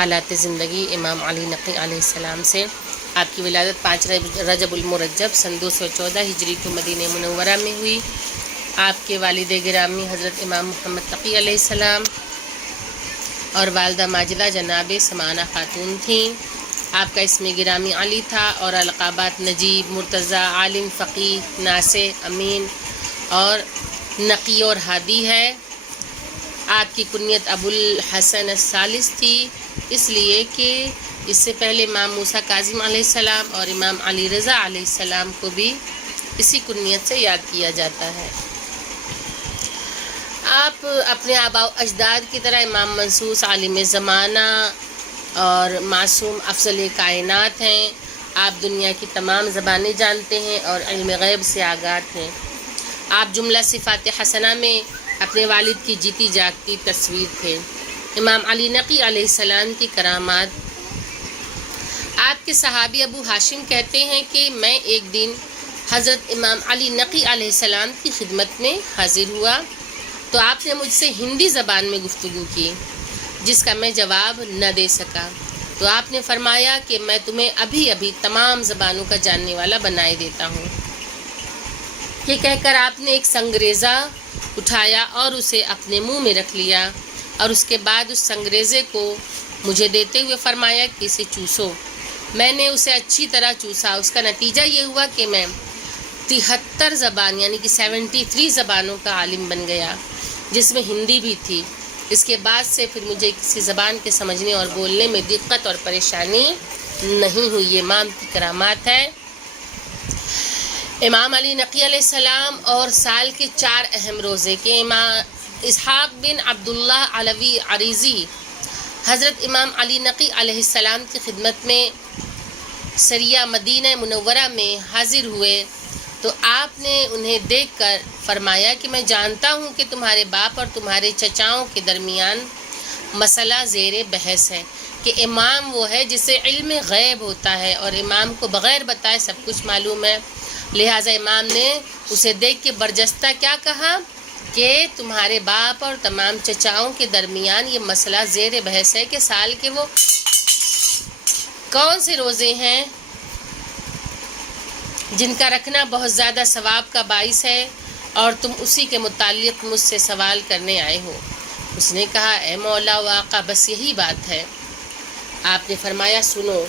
حالات زندگی امام علی نقی علیہ السلام سے۔ آپ کی ولادت 5 رجب المرجب سن 214 ہجری کو مدینہ منورہ میں ہوئی۔ آپ کے والد گرامی حضرت امام محمد تقی علیہ السلام اور والدہ ماجدہ جناب سمانہ خاتون تھیں۔ آپ کا اسم گرامی علی تھا اور القابات نجیب، مرتضیٰ، عالم، فقیہ، ناصح، امین اور نقی اور ہادی ہے۔ آپ کی کنیت ابو الحسن الثالث تھی، اس لیے کہ اس سے پہلے امام موسیٰ کاظم علیہ السلام اور امام علی رضا علیہ السلام کو بھی اسی کنیت سے یاد کیا جاتا ہے۔ آپ اپنے آباء و اجداد کی طرح امام منصوص، عالم زمانہ اور معصوم افضل کائنات ہیں۔ آپ دنیا کی تمام زبانیں جانتے ہیں اور علم غیب سے آگاہ ہیں۔ آپ جملہ صفات حسنہ میں اپنے والد کی جیتی جاگتی تصویر تھے۔ امام علی نقی علیہ السلام کی کرامات۔ آپ کے صحابی ابو ہاشم کہتے ہیں کہ میں ایک دن حضرت امام علی نقی علیہ السلام کی خدمت میں حاضر ہوا تو آپ نے مجھ سے ہندی زبان میں گفتگو کی، جس کا میں جواب نہ دے سکا، تو آپ نے فرمایا کہ میں تمہیں ابھی ابھی تمام زبانوں کا جاننے والا بنائے دیتا ہوں۔ یہ کہہ کر آپ نے ایک سنگریزہ اٹھایا اور اسے اپنے منہ میں رکھ لیا اور اس کے بعد اس سنگریزے کو مجھے دیتے ہوئے فرمایا کہ اسے چوسو۔ میں نے اسے اچھی طرح چوسا۔ اس کا نتیجہ یہ ہوا کہ میں 73 زبان یعنی کہ 73 زبانوں کا عالم بن گیا، جس میں ہندی بھی تھی۔ اس کے بعد سے پھر مجھے کسی زبان کے سمجھنے اور بولنے میں دقت اور پریشانی نہیں ہوئی۔ یہ امام کی کرامات ہے۔ امام علی نقی علیہ السلام اور سال کے 4 اہم روزے کے امام اسحاق بن عبداللہ علوی عریضی حضرت امام علی نقی علیہ السلام کی خدمت میں سریہ مدینہ منورہ میں حاضر ہوئے تو آپ نے انہیں دیکھ کر فرمایا کہ میں جانتا ہوں کہ تمہارے باپ اور تمہارے چچاؤں کے درمیان مسئلہ زیر بحث ہے کہ امام وہ ہے جسے علم غیب ہوتا ہے اور امام کو بغیر بتائے سب کچھ معلوم ہے۔ لہٰذا امام نے اسے دیکھ کے برجستہ کیا کہا کہ تمہارے باپ اور تمام چچاؤں کے درمیان یہ مسئلہ زیر بحث ہے کہ سال کے وہ کون سے روزے ہیں جن کا رکھنا بہت زیادہ ثواب کا باعث ہے اور تم اسی کے متعلق مجھ سے سوال کرنے آئے ہو۔ اس نے کہا اے مولا و آقا بس یہی بات ہے۔ آپ نے فرمایا سنو،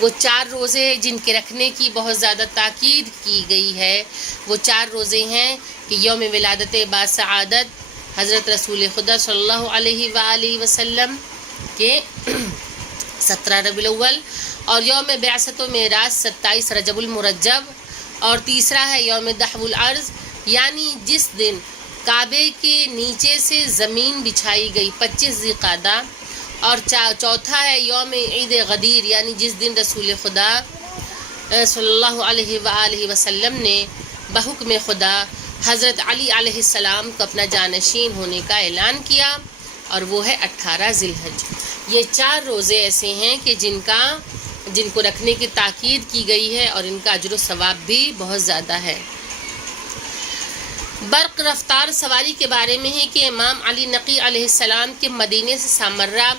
وہ 4 روزے جن کے رکھنے کی بہت زیادہ تاکید کی گئی ہے وہ 4 روزے ہیں کہ یوم ولادت باسعادت حضرت رسول خدا صلی اللہ علیہ وآلہ وسلم کے 17 ربیع الاول، اور یوم بعثت و معراج 27 رجب المرجب، اور تیسرا ہے یوم دحو الارض یعنی جس دن کعبے کے نیچے سے زمین بچھائی گئی 25 ذی القعدہ، اور چوتھا ہے یوم عید غدیر یعنی جس دن رسول خدا صلی اللہ علیہ وآلہ وسلم نے بحکم خدا حضرت علی علیہ السلام کو اپنا جانشین ہونے کا اعلان کیا، اور وہ ہے 18 ذی الحج۔ یہ 4 روزے ایسے ہیں کہ جن کو رکھنے کی تاکید کی گئی ہے اور ان کا اجر و ثواب بھی بہت زیادہ ہے۔ برق رفتار سواری کے بارے میں ہے کہ امام علی نقی علیہ السلام کے مدینے سے سامرہ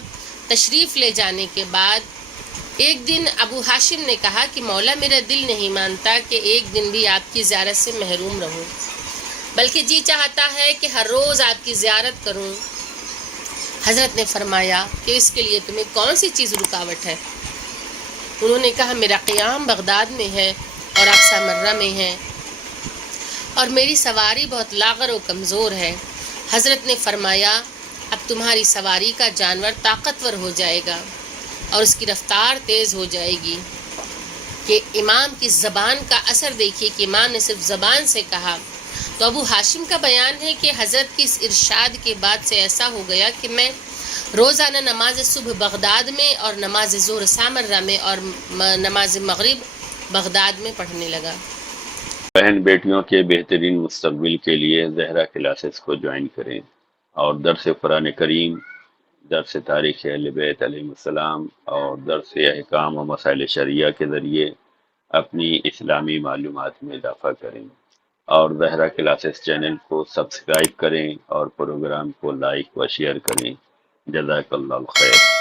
تشریف لے جانے کے بعد ایک دن ابو ہاشم نے کہا کہ مولا میرا دل نہیں مانتا کہ ایک دن بھی آپ کی زیارت سے محروم رہوں، بلکہ جی چاہتا ہے کہ ہر روز آپ کی زیارت کروں۔ حضرت نے فرمایا کہ اس کے لیے تمہیں کون سی چیز رکاوٹ ہے؟ انہوں نے کہا میرا قیام بغداد میں ہے اور آپ سامرہ میں ہیں، اور میری سواری بہت لاغر و کمزور ہے۔ حضرت نے فرمایا اب تمہاری سواری کا جانور طاقتور ہو جائے گا اور اس کی رفتار تیز ہو جائے گی۔ کہ امام کی زبان کا اثر دیکھیے کہ امام نے صرف زبان سے کہا۔ تو ابو ہاشم کا بیان ہے کہ حضرت کی اس ارشاد کے بعد سے ایسا ہو گیا کہ میں روزانہ نماز صبح بغداد میں اور نماز ظہر سامرہ میں اور نماز مغرب بغداد میں پڑھنے لگا۔ بہن بیٹیوں کے بہترین مستقبل کے لیے زہرا کلاسز کو جوائن کریں اور درس قرآن کریم، درس تاریخ اہل بیت علیہ السلام اور درس احکام و مسائل شریعہ کے ذریعے اپنی اسلامی معلومات میں اضافہ کریں، اور زہرا کلاسز چینل کو سبسکرائب کریں اور پروگرام کو لائک و شیئر کریں۔ جزاک اللہ خیر۔